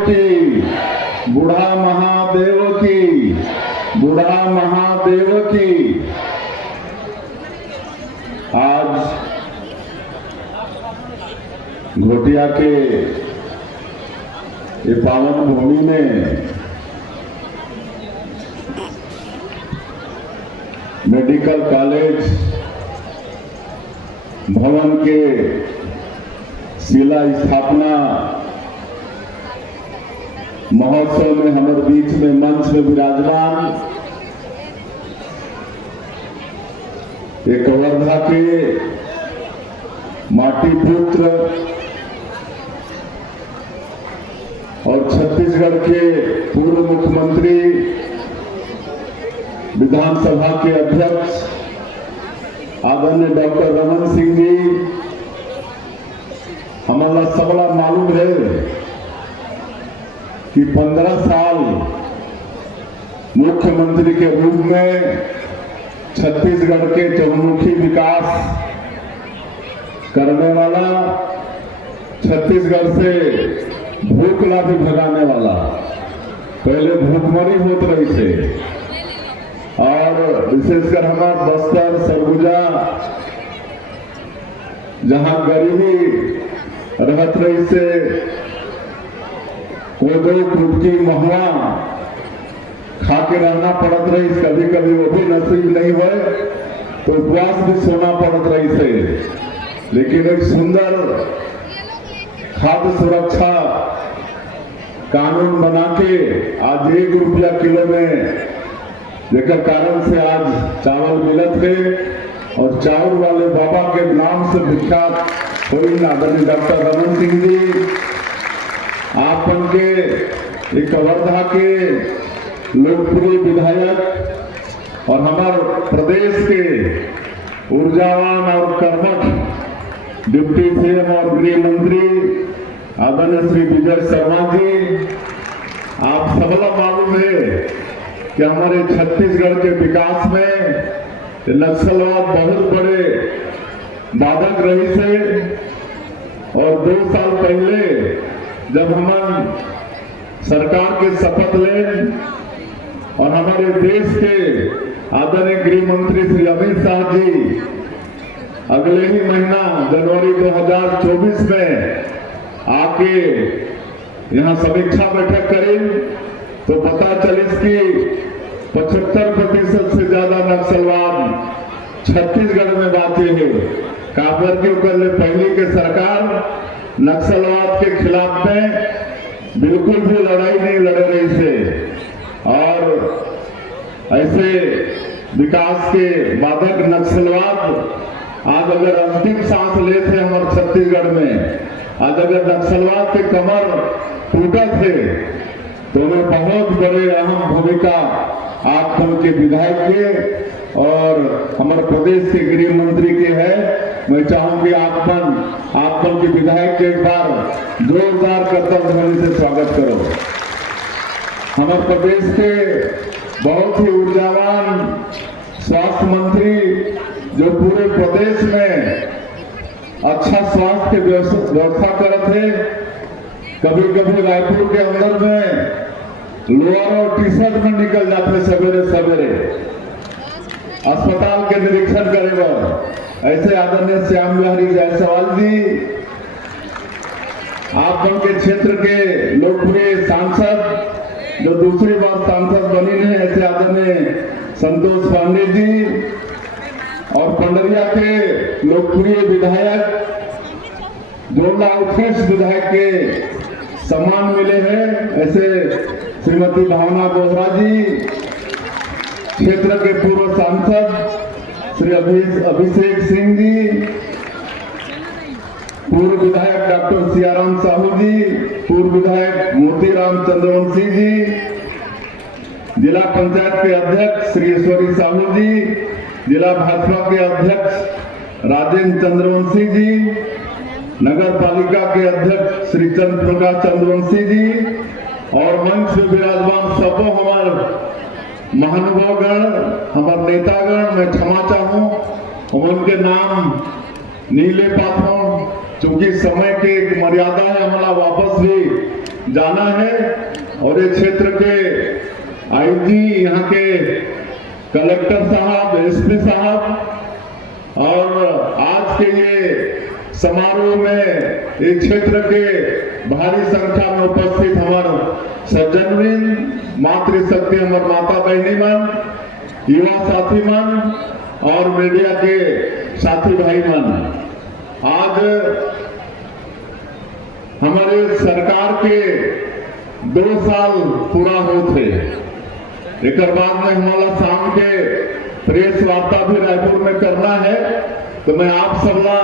की, बूढ़ा महादेव की, बूढ़ा महादेव की। आज घोटिया के ये पावन भूमि में मेडिकल कॉलेज भवन के शिला स्थापना महोत्सव में हमारे बीच में मंच में विराजमान एक वर्धा के माटी पुत्र और छत्तीसगढ़ के पूर्व मुख्यमंत्री विधानसभा के अध्यक्ष आदरणीय डॉक्टर रमन सिंह जी, हमारा सबला मालूम है कि 15 साल मुख्यमंत्री के रूप में छत्तीसगढ़ के चहुमुखी विकास करने वाला, छत्तीसगढ़ से भूखला भी भगाने वाला, पहले भूखमरी होत रही से और विशेषकर हमारा बस्तर सरगुजा जहां गरीबी रहत रही से कोदो कुटकी महुआ खा के रहना पड़त रही, कभी कभी वो भी नसीब नहीं हुए तो उपवास भी सोना पड़त रही से। लेकिन एक सुंदर खाद्य सुरक्षा कानून बना के आज ₹1 किलो में लेकर कारण से आज चावल मिलत है और चावल वाले बाबा के नाम से विख्यात हुई आदरणीय डॉक्टर रमन सिंह जी, आप उनके एक वर्धा के लोकप्रिय विधायक और हमारे प्रदेश के ऊर्जावान और कर्मठ डिप्टी सीएम और गृह मंत्री आदरणीय श्री विजय शर्मा जी, आप सबला मालूम है कि हमारे छत्तीसगढ़ के विकास में नक्सलवाद बहुत बड़े बाधक रही से और 2 साल पहले जब हम सरकार के शपथ लें और हमारे देश के आदरणीय गृह मंत्री श्री अमित शाह जी अगले ही महीना जनवरी 2024 में आके यहाँ समीक्षा बैठक करें तो पता चली कि 75% से ज्यादा नक्सलवाद छत्तीसगढ़ में बाते हैं। काबर के पहले के सरकार नक्सलवाद के खिलाफ में बिल्कुल भी लड़ाई नहीं लड़ रही से और ऐसे विकास के बाधक नक्सलवाद आज अगर अंतिम सांस लेते हमारे छत्तीसगढ़ में, आज अगर नक्सलवाद के कमर टूटा थे तो उन्हें बहुत बड़े अहम भूमिका आप के विधायक के और हमारे प्रदेश के गृह मंत्री के है। मैं चाहूंगी आप के विधायक के एक बार जोरदार करतब ध्वनि से स्वागत करो। हमारे प्रदेश के बहुत ही ऊर्जावान स्वास्थ्य मंत्री जो पूरे प्रदेश में अच्छा स्वास्थ्य व्यवस्था करते थे, कभी कभी रायपुर के अंदर में लोअर और टी शर्ट में निकल जाते सवेरे सवेरे अस्पताल के निरीक्षण करेगा। ऐसे आदरणीय श्याम बिहारी जायसवाल जी, आप उनके क्षेत्र के लोकप्रिय सांसद जो दूसरी बार सांसद बनी है, ऐसे आदरणीय संतोष पांडे जी और पंडरिया के लोकप्रिय विधायक जोरला उत्कृष्ट विधायक के सम्मान मिले हैं, ऐसे श्रीमती भावना बोहरा जी, क्षेत्र के पूर्व सांसद श्री अभिषेक सिंह जी, पूर्व विधायक डॉक्टर सियाराम साहू जी, पूर्व विधायक मोतीराम चंद्रवंशी जी, जिला पंचायत के अध्यक्ष श्री ईश्वरी साहू जी, जिला भाजपा के अध्यक्ष राजेंद्र चंद्रवंशी जी, नगर पालिका के अध्यक्ष श्री चंद्र प्रकाश चंद्रवंशी जी और मंच में विराजमान सबो हमारे महानुभावगण, हमारे नेतागण, मैं क्षमा चाहूं उनके नाम नहीं ले पाता हूं क्योंकि समय की एक मर्यादा है, हमारा वापस भी जाना है और ये क्षेत्र के आईजी, यहाँ के कलेक्टर साहब, एसपी साहब और आज के ये समारोह में इस क्षेत्र के भारी संख्या में उपस्थित हमारे सज्जनवृंद, मातृशक्ति हमारे माता बहनी मन, युवा साथी मन और मीडिया के साथी भाई मन, आज हमारे सरकार के 2 साल पूरा होते। एक बाद में हमारा शाम के प्रेस वार्ता भी रायपुर में करना है, तो मैं आप सबला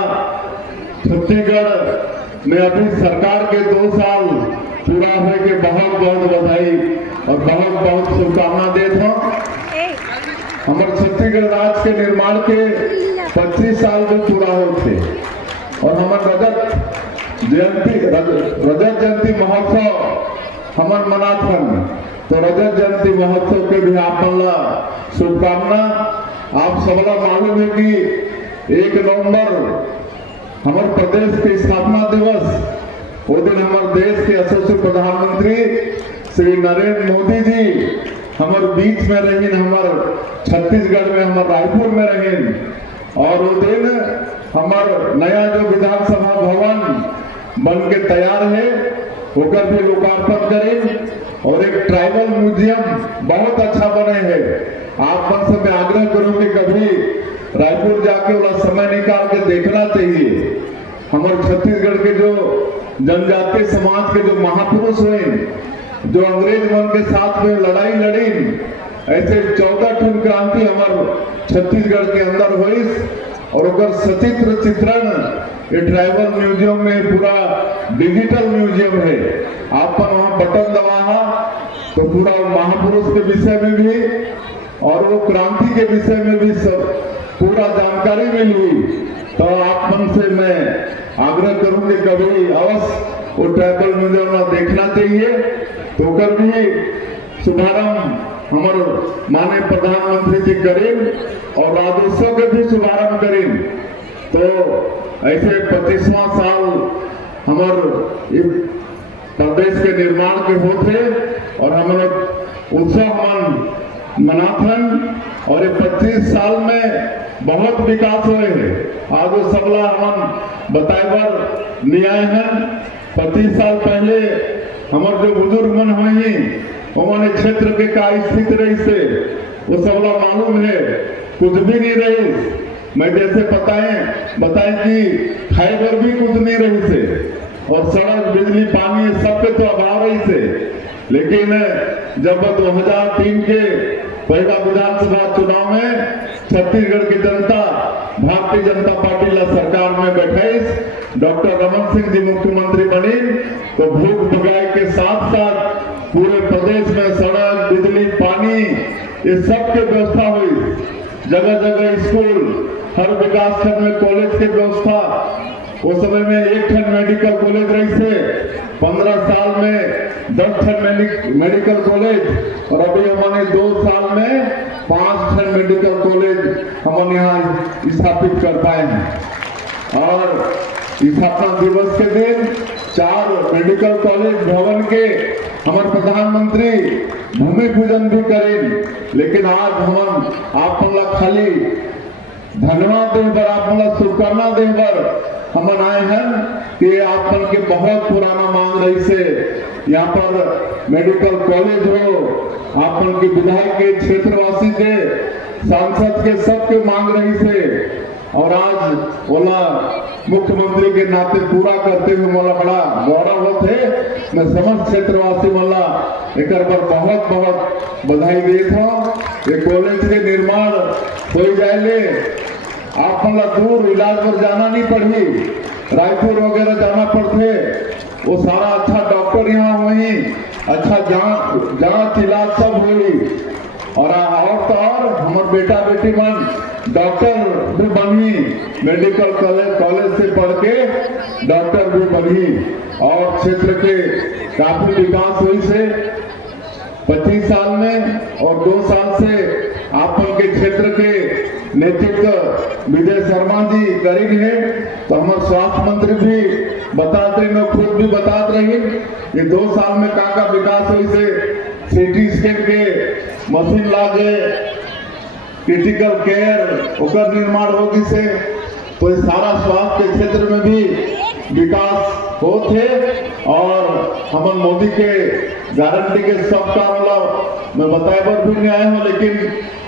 छत्तीसगढ़ में अभी सरकार के 2 साल पूरा होने के बहुत बहुत बधाई और बहुत बहुत शुभकामना देता हूँ। हमारे छत्तीसगढ़ राज्य के निर्माण के 25 साल भी पूरा होते और हमारे रजत जयंती महोत्सव हमार मनाथन, तो रजत जयंती महोत्सव के भी आप शुभकामना। आप सबला मालूम है कि 1 नवंबर हमारे प्रदेश के स्थापना दिवस, वो दिन हमारे देश के यशस्वी प्रधानमंत्री श्री नरेंद्र मोदी जी हमारे बीच में रहें, हमारे छत्तीसगढ़ में, हमारे रायपुर में रहें और वो दिन हमारे नया जो विधानसभा भवन बन के तैयार है होकर भी लोकार्पण करें और एक ट्राइबल म्यूजियम बहुत अच्छा बने है। आप मन से मैं आग्रह करूं कि कभी रायपुर जाके वाला समय निकाल के देखना चाहिए। हमारे छत्तीसगढ़ के जो जनजातीय समाज के जो महापुरुष हुए, जो अंग्रेज मन के साथ में लड़ाई लड़ी, ऐसे 14 ठन क्रांति हमारे छत्तीसगढ़ के अंदर हुई और उनका सचित्र चित्रण ये ट्राइबल म्यूजियम में पूरा डिजिटल म्यूजियम है। आप वहां बटन दबाया तो पूरा महापुरुष के विषय में भी और वो क्रांति के विषय में भी सब पूरा जानकारी मिली। तो आप मन से मैं आग्रह करूंगी कभी अवश्य वो ट्राइबल म्यूजियम देखना चाहिए। तो कर भी शुभारंभ हमारे माननीय प्रधानमंत्री जी करें और राजोत्सव के भी शुभारंभ करें। तो ऐसे 25वां साल हमारे प्रदेश के निर्माण के होते और हम लोग उत्सव मनाथन और ये 25 साल में बहुत विकास हुए हैं। आज वो सबला हम बताए न्याय है। 25 साल पहले हमारे जो बुजुर्ग मन हुए उन्होंने क्षेत्र के का स्थिति रही से वो सबला मालूम है, कुछ भी नहीं रही। मैं जैसे बताएं कि फाइबर भी कुछ नहीं रही से और सड़क, बिजली, पानी सब पे तो अभाव रही से। लेकिन जब 2003 के पहला विधानसभा चुनाव में छत्तीसगढ़ की जनता भारतीय जनता पार्टी ला सरकार में बैठे, डॉक्टर रमन सिंह जी मुख्यमंत्री बनी, तो भूख भगाई के साथ साथ पूरे प्रदेश में सड़क, बिजली, पानी ये सब की व्यवस्था हुई। जगह जगह स्कूल, हर विकास खंड में कॉलेज की व्यवस्था। उस समय में 1 ठन मेडिकल कॉलेज रही से 15 साल में 10 ठन मेडिकल कॉलेज और अभी हमारे 2 साल में 5 ठन मेडिकल कॉलेज हम यहाँ स्थापित कर पाए हैं। और स्थापना दिवस के दिन 4 मेडिकल कॉलेज भवन के हमारे प्रधानमंत्री भूमि पूजन भी करें। लेकिन आज हम आप खाली धन्यवाद देवर, आप शुभकामना देवर हम आए हैं कि आप के बहुत पुराना मांग रही से यहाँ पर मेडिकल कॉलेज हो, आप के विधायक के, क्षेत्रवासी के, सांसद के सबके मांग रही से और आज बोला मुख्यमंत्री के नाते पूरा करते हुए मोला बड़ा गौरव होते। मैं समस्त क्षेत्रवासी मोला एक बार बहुत बहुत बधाई देता हूँ। ये कॉलेज के निर्माण हो जाए, आप दूर इलाज पर जाना नहीं पड़ी, रायपुर वगैरह जाना पड़ते, वो सारा अच्छा डॉक्टर यहाँ हुई, अच्छा जांच इलाज सब हुई और तो और हमारे बेटा बेटी मन डॉक्टर भी बनी, मेडिकल कॉलेज से पढ़ के डॉक्टर भी बनी और क्षेत्र के काफी विकास हुई से 25 साल में। और 2 साल से आप के क्षेत्र के नेतृत्व विजय शर्मा जी करेंगे, तो हमारे स्वास्थ्य मंत्री भी बताते रही, मैं खुद भी बतात रही ये 2 साल में का विकास हुई से सीटी स्कैन के मशीन लागे, क्रिटिकल केयर ओकर निर्माण होगी से, तो इस सारा स्वास्थ्य के क्षेत्र में भी विकास होते और हमन मोदी के गारंटी के सबका मतलब मैं बताए पर भी नहीं आए हूँ, लेकिन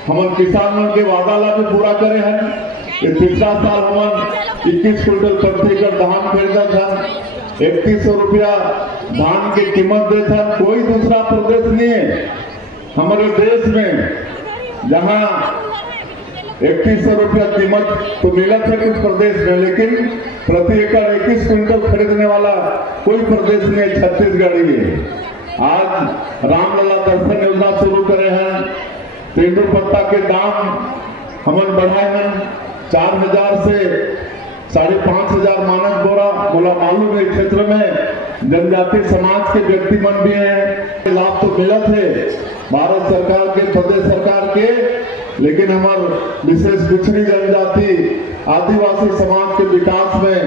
हमन किसानों के वादा ला भी पूरा करे हैं। ये पिछला साल हमन 21 क्विंटल प्रति एकड़ धान खरीदा था, 3100 रुपया धान की कीमत दे था। कोई दूसरा प्रदेश नहीं है हमारे देश में जहां 3100 रुपया कीमत तो मिला था कुछ प्रदेश में, लेकिन प्रति एकड़ 21 क्विंटल खरीदने वाला कोई प्रदेश नहीं, छत्तीसगढ़ ही है। आज रामलला दर्शन योजना शुरू करे हैं, तेंदुपत्ता के दाम हमन बढ़ाए हैं 4000 से 5500 मानक बोरा। बोला मालूम है क्षेत्र में जनजाति समाज के व्यक्ति मन भी हैं, लाभ तो मिला थे भारत सरकार के, प्रदेश सरकार के, लेकिन हमारे विशेष पिछड़ी जनजाति आदिवासी समाज के विकास में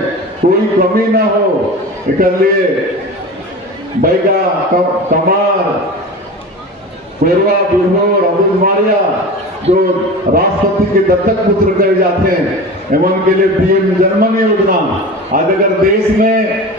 कोई कमी ना हो, इसके लिए बैगा कमार कोरवा बुढ़ोर अबुमारिया जो राष्ट्रपति के दत्तक पुत्र कहे जाते हैं, एवं के लिए पीएम जनमन योजना। आज अगर देश में